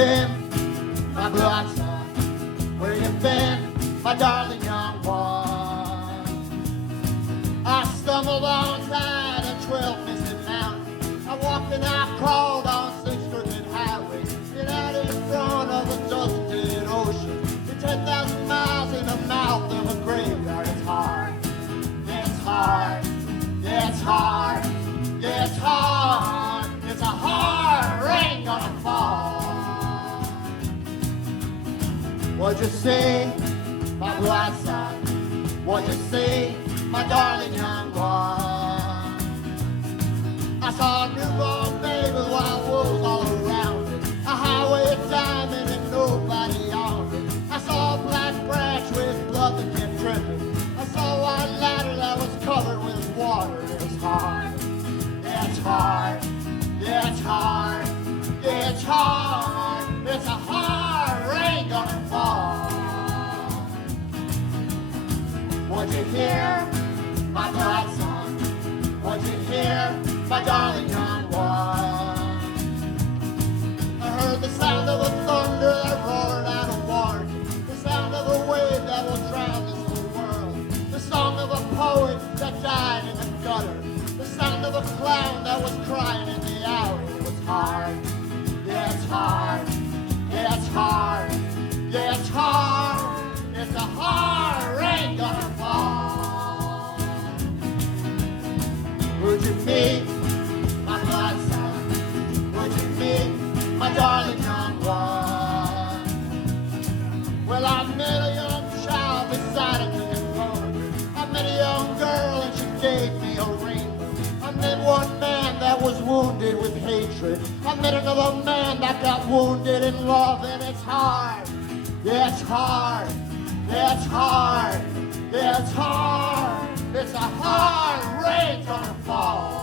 been, my blood son? Where you been, my darling young one? I stumbled on side of 12 Missing Mountains. I walked and I crawled on 6 crooked highways. Get out in front of a dusted ocean. You're 10,000 miles in the mouth of a graveyard. It's hard, it's hard, it's hard, it's hard. It's a hard rain gonna fall. What'd you see, my blood son? What'd you see, my darling young one? I saw a newborn baby with wild wolves all around it. A highway of diamond and nobody on it. I saw a black branch with blood that kept dripping. I saw a white ladder that was covered with water. It was hard, it's hard, it's hard, it's hard. It's a hard rain gonna fall. What'd you hear, my blood son? What'd you hear, my darling young one? I heard the sound of a thunder that roared out a warning. The sound of a wave that will drown this whole world. The song of a poet that died in the gutter. The sound of a clown that was crying in the alley. It was hard, yeah, it's hard, yeah, it's hard, yeah, it's hard. It's a hard rain gonna fall. Would you meet my blood son? Would you meet my darling young one? Well, I met a young child beside a king corner. I met a young girl and she gave me a rainbow. I met one man that was wounded with hatred. I met another man that got wounded in love, and it's hard, yeah, it's hard. Yeah, it's hard, yeah, it's hard. It's a hard rain gonna fall.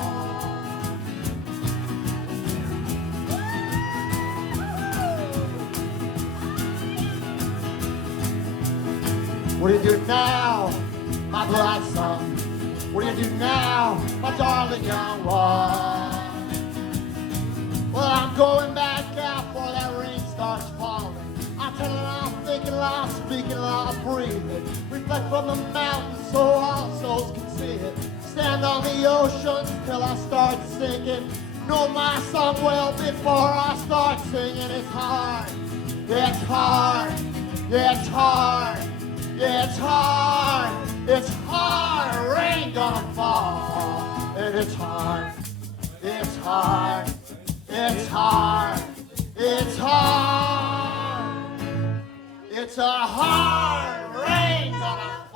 What do you do now, my blood son? What do you do now, my darling young one? Well, I'm going back out before that rain starts falling. I'm telling, I'm thinking, I'm speaking, I'm breathing. Reflect from the mountains so all souls can see it. Stand on the ocean till I start sinking. Know my song well before I start singing. It's hard, yeah, it's hard, yeah, it's hard, yeah, it's hard. It's hard, rain gonna fall. And it's hard, it's hard, it's hard, it's hard. It's a hard rain gonna fall.